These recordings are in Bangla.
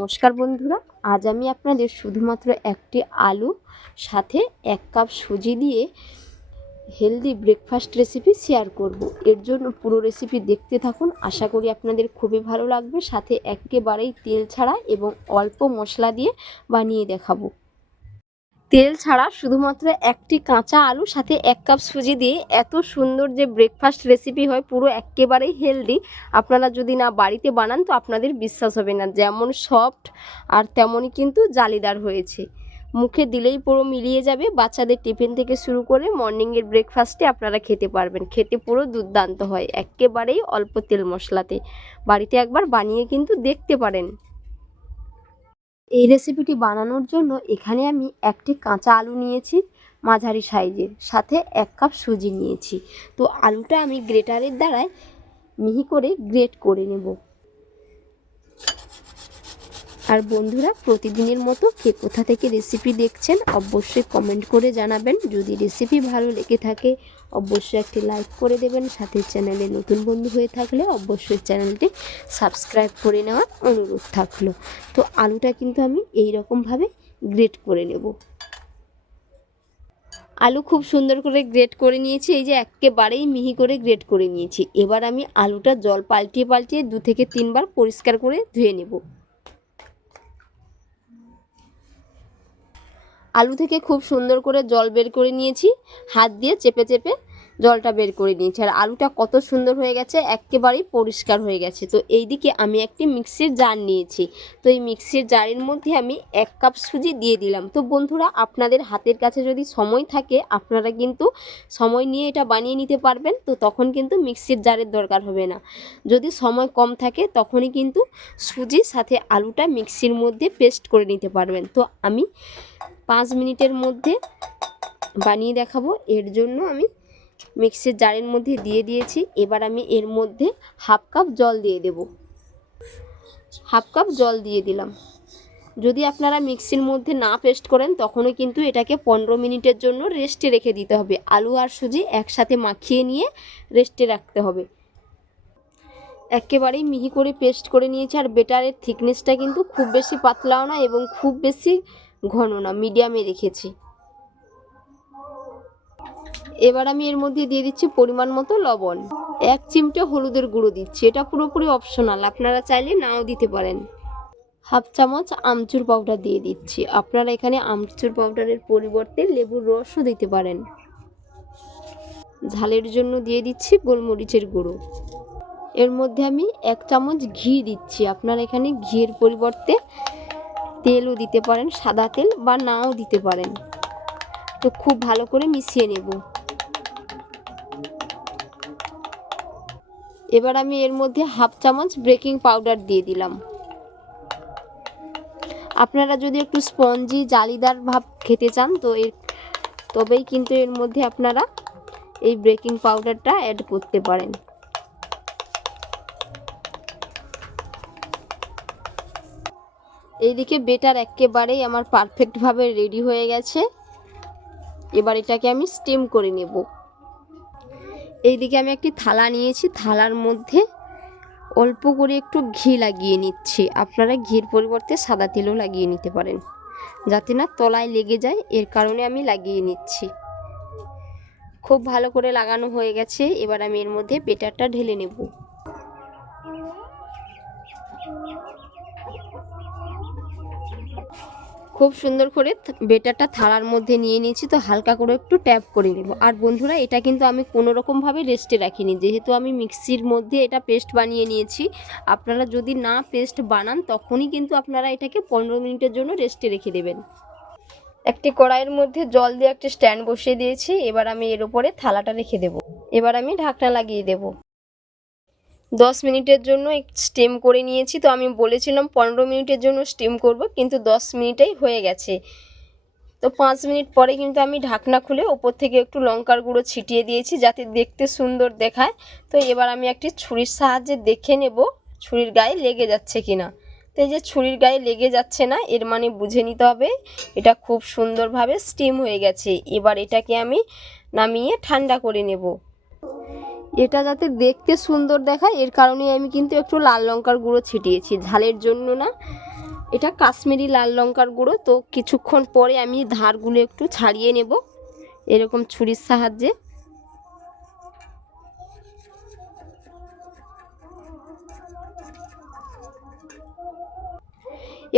নমস্কার বন্ধুরা, আজ আমি আপনাদের শুধুমাত্র একটি আলু, সাথে এক কাপ সুজি দিয়ে হেলদি ব্রেকফাস্ট রেসিপি শেয়ার করব। এর জন্য পুরো রেসিপি দেখতে থাকুন, আশা করি আপনাদের খুবই ভালো লাগবে। সাথে একেবারেই তেল ছাড়া এবং অল্প মশলা দিয়ে বানিয়ে দেখাবো। তেল ছাড়া শুধুমাত্র একটি কাঁচা আলু, সাথে এক কাপ সুজি দিয়ে এত সুন্দর যে ব্রেকফাস্ট রেসিপি হয়, পুরো একেবারেই হেলদি আপনারা যদি না বাড়িতে বানান, তো আপনাদের বিশ্বাস হবে না, যেমন সফট আর তেমনই কিন্তু জালিদার হয়েছে। মুখে দিলেই পুরো মিলিয়ে যাবে, বাচ্চাদের টিফিন থেকে শুরু করে মর্নিংয়ের ব্রেকফাস্টে আপনারা খেতে পারবেন। খেতে পুরো দুর্দান্ত হয়, একেবারেই অল্প তেল মশলাতে। বাড়িতে একবার বানিয়ে কিন্তু দেখতে পারেন। এই রেসিপিটি বানানোর জন্য এখানে আমি একটি কাঁচা আলু নিয়েছি, মাঝারি সাইজের। সাথে এক কাপ সুজি নিয়েছি। তো আলুটা আমি গ্রেটারের দ্বারায় মিহি করে গ্রেট করে নেব। আর বন্ধুরা, প্রতিদিনের মতো কে কোথা থেকে রেসিপি দেখছেন, অবশ্যই কমেন্ট করে জানাবেন। যদি রেসিপি ভালো লেগে থাকে, অবশ্যই একটি লাইক করে দেবেন। সাথে চ্যানেলে নতুন বন্ধু হয়ে থাকলে অবশ্যই চ্যানেলটি সাবস্ক্রাইব করে নেওয়ার অনুরোধ থাকল। তো আলুটা কিন্তু আমি এই রকমভাবে গ্রেট করে নেব। আলু খুব সুন্দর করে গ্রেট করে নিয়েছি। এই যে একেবারেই মিহি করে গ্রেট করে নিয়েছি। এবার আমি আলুটা জল পাল্টিয়ে পাল্টিয়ে দু থেকে তিনবার পরিষ্কার করে ধুয়ে নেব। আলু থেকে খুব সুন্দর করে জল বের করে নিয়েছি। হাত দিয়ে চেপে চেপে জলটা বের করে নিয়েছি। আর আলুটা কত সুন্দর হয়ে গেছে, একেবারেই পরিষ্কার হয়ে গেছে। তো এই দিকে আমি একটি মিক্সির জার নিয়েছি। তো এই মিক্সির জারের মধ্যে আমি এক কাপ সুজি দিয়ে দিলাম। তো বন্ধুরা, আপনাদের হাতের কাছে যদি সময় থাকে, আপনারা কিন্তু সময় নিয়ে এটা বানিয়ে নিতে পারবেন। তো তখন কিন্তু মিক্সির জারের দরকার হবে না। যদি সময় কম থাকে, তখনই কিন্তু সুজির সাথে আলুটা মিক্সির মধ্যে পেস্ট করে নিতে পারবেন। তো আমি পাঁচ মিনিটের মধ্যে বানিয়ে দেখাবো। এর জন্য আমি মিক্সির জারের মধ্যে দিয়ে দিয়েছি। এবার আমি এর মধ্যে হাফ কাপ জল দিয়ে দেব। হাফ কাপ জল দিয়ে দিলাম। যদি আপনারা মিক্সির মধ্যে না পেস্ট করেন, তখনও কিন্তু এটাকে পনেরো মিনিটের জন্য রেস্টে রেখে দিতে হবে। আলু আর সুজি একসাথে মাখিয়ে নিয়ে রেস্টে রাখতে হবে। একেবারেই মিহি করে পেস্ট করে নিয়েছি। আর বেটারের থিকনেসটা কিন্তু খুব বেশি পাতলাও না এবং খুব বেশি ঘন না মিডিয়ামে রেখেছি। এবার আমি এর মধ্যে দিয়ে দিচ্ছি পরিমাণ মতো লবণ। এক চিমটে হলুদের গুঁড়ো দিচ্ছি, এটা পুরোপুরি অপশনাল আপনারা চাইলে নাও দিতে পারেন। হাফ চামচ আমচুর পাউডার দিয়ে দিচ্ছি। আপনারা এখানে আমচুর পাউডারের পরিবর্তে লেবুর রসও দিতে পারেন। ঝালের জন্য দিয়ে দিচ্ছি গোলমরিচের গুঁড়ো। এর মধ্যে আমি এক চামচ ঘি দিচ্ছি। আপনারা এখানে ঘিয়ের পরিবর্তে তেলও দিতে পারেন, সাদা তেল বা নাও দিতে পারেন। তো খুব ভালো করে মিশিয়ে নেব। এবার আমি এর মধ্যে হাফ চামচ বেকিং পাউডার দিয়ে দিলাম। আপনারা যদি একটু স্পঞ্জি, জালিদার ভাব খেতে চান, তো এর তবেই কিন্তু এর মধ্যে আপনারা এই বেকিং পাউডারটা অ্যাড করতে পারেন। এইদিকে বেটার একেবারেই আমার পারফেক্টভাবে রেডি হয়ে গেছে। এবার এটাকে আমি স্টিম করে নেব। এইদিকে আমি একটি থালা নিয়েছি। থালার মধ্যে অল্প করে একটু ঘি লাগিয়ে নিচ্ছি। আপনারা ঘির পরিবর্তে সাদা তেলও লাগিয়ে নিতে পারেন, যাতে না তলায় লেগে যায়। এর কারণে আমি লাগিয়ে নিচ্ছি। খুব ভালো করে লাগানো হয়ে গেছে। এবার আমি এর মধ্যে বেটারটা ঢেলে নেব। খুব সুন্দর করে বেটারটা থালার মধ্যে নিয়ে নিয়েছি, তো হালকা করে একটু ট্যাপ করে নেব। আর বন্ধুরা, এটা কিন্তু আমি কোনো রকমভাবে রেস্টে রাখিনি। যেহেতু আমি মিক্সির মধ্যে এটা পেস্ট বানিয়ে নিয়েছি, আপনারা যদি না পেস্ট বানান, তখনই কিন্তু আপনারা এটাকে পনেরো মিনিটের জন্য রেস্টে রেখে দেবেন। একটি কড়াইয়ের মধ্যে জল দিয়ে একটি স্ট্যান্ড বসিয়ে দিয়েছি, এবার আমি এর উপরে থালাটা রেখে দেব। এবার আমি ঢাকনা লাগিয়ে দেব। দশ মিনিটের জন্য স্টিম করে নিয়েছি। তো আমি বলেছিলাম পনেরো মিনিটের জন্য স্টিম করব, কিন্তু দশ মিনিটেই হয়ে গেছে। তো পাঁচ মিনিট পরে কিন্তু আমি ঢাকনা খুলে ওপর থেকে একটু লঙ্কার গুঁড়ো ছিটিয়ে দিয়েছি যাতে দেখতে সুন্দর দেখায়। তো এবার আমি একটি ছুরির সাহায্যে দেখে নেব ছুরির গায়ে লেগে যাচ্ছে কি না তো এই যে ছুরির গায়ে লেগে যাচ্ছে না, এর মানে বুঝে নিতে হবে, এটা খুব সুন্দরভাবে স্টিম হয়ে গেছে। এবার এটাকে আমি নামিয়ে ঠান্ডা করে নেব। এটা যাতে দেখতে সুন্দর দেখায়, এর কারণে আমি কিন্তু একটু লাল লঙ্কার গুঁড়ো ছিটিয়েছি। ঝালের জন্য না, এটা কাশ্মীরি লাল লঙ্কার গুঁড়ো, তো কিছুক্ষণ পরে আমি ধারগুলো একটু ছাড়িয়ে নেব। এরকম ছুরির সাহায্যে।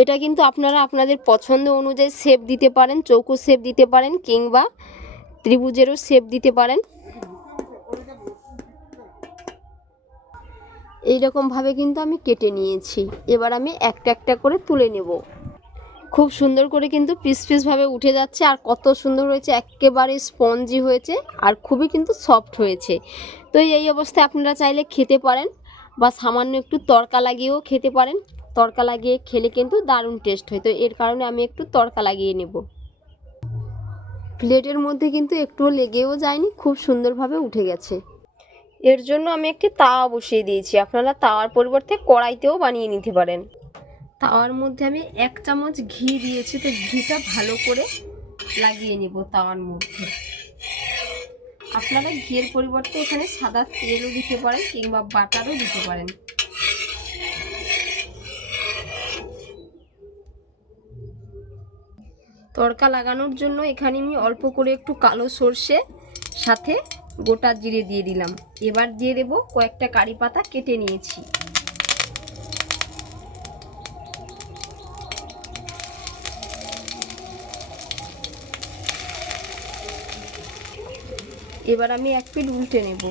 এটা কিন্তু আপনারা আপনাদের পছন্দ অনুযায়ী শেপ দিতে পারেন, চৌকো শেপ দিতে পারেন, কিংবা ত্রিভুজেরও শেপ দিতে পারেন। এইরকমভাবে কিন্তু আমি কেটে নিয়েছি। এবার আমি একটা একটা করে তুলে নেব। খুব সুন্দর করে কিন্তু পিস পিসভাবে উঠে যাচ্ছে আর কত সুন্দর হয়েছে, একেবারে স্পঞ্জি হয়েছে আর খুবই কিন্তু সফট হয়েছে। তো এই অবস্থায় আপনারা চাইলে খেতে পারেন বা সামান্য একটু তড়কা লাগিয়েও খেতে পারেন। তড়কা লাগিয়ে খেলে কিন্তু দারুণ টেস্ট হয়। তো এর কারণে আমি একটু তড়কা লাগিয়ে নেব। প্লেটের মধ্যে কিন্তু একটুও লেগেও যায়নি, খুব সুন্দরভাবে উঠে গেছে। এর জন্য আমি একটি তাওয়া বসিয়ে দিয়েছি। আপনারা তাওয়ার পরিবর্তে কড়াইতেও বানিয়ে নিতে পারেন। তাওয়ার মধ্যে আমি এক চামচ ঘি দিয়েছি। তো ঘিটা ভালো করে লাগিয়ে নেব তাওয়ার মধ্যে। আপনারা ঘিয়ের পরিবর্তে এখানে সাদা তেলও দিতে পারেন কিংবা বাটারও দিতে পারেন। তড়কা লাগানোর জন্য এখানে আমি অল্প করে একটু কালো সর্ষে, সাথে গোটা জিরে দিয়ে দিলাম। এবার দিয়ে দেব কয়েকটা কারি পাতা কেটে নিয়েছি। এবার আমি এক পিঠ উল্টে নেব।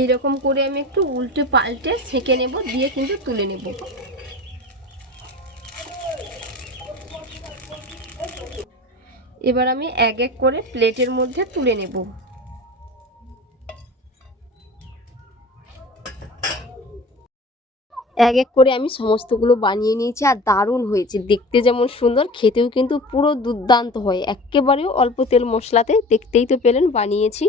এইরকম করে আমি একটু উল্টে পাল্টে সেঁকে নেব, দিয়ে কিন্তু তুলে নেব। এবার আমি এক এক করে প্লেটের মধ্যে তুলে নেব। এক এক করে আমি সমস্তগুলো বানিয়ে নিয়েছি আর দারুণ হয়েছে। দেখতে যেমন সুন্দর, খেতেও কিন্তু পুরো দুর্দান্ত হয়। একেবারেও অল্প তেল মশলাতে দেখতেই তো পেলেন, বানিয়েছি।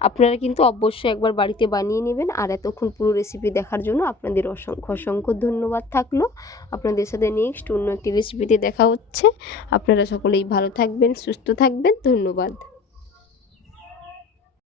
আপনারা কিন্তু অবশ্যই একবার বাড়িতে বানিয়ে নেবেন। আর এতক্ষণ পুরো রেসিপি দেখার জন্য আপনাদের অসংখ্য অসংখ্য ধন্যবাদ থাকল। আপনাদের সাথে নেক্সট অন্য একটি রেসিপিতে দেখা হচ্ছে। আপনারা সকলেই ভালো থাকবেন, সুস্থ থাকবেন। ধন্যবাদ।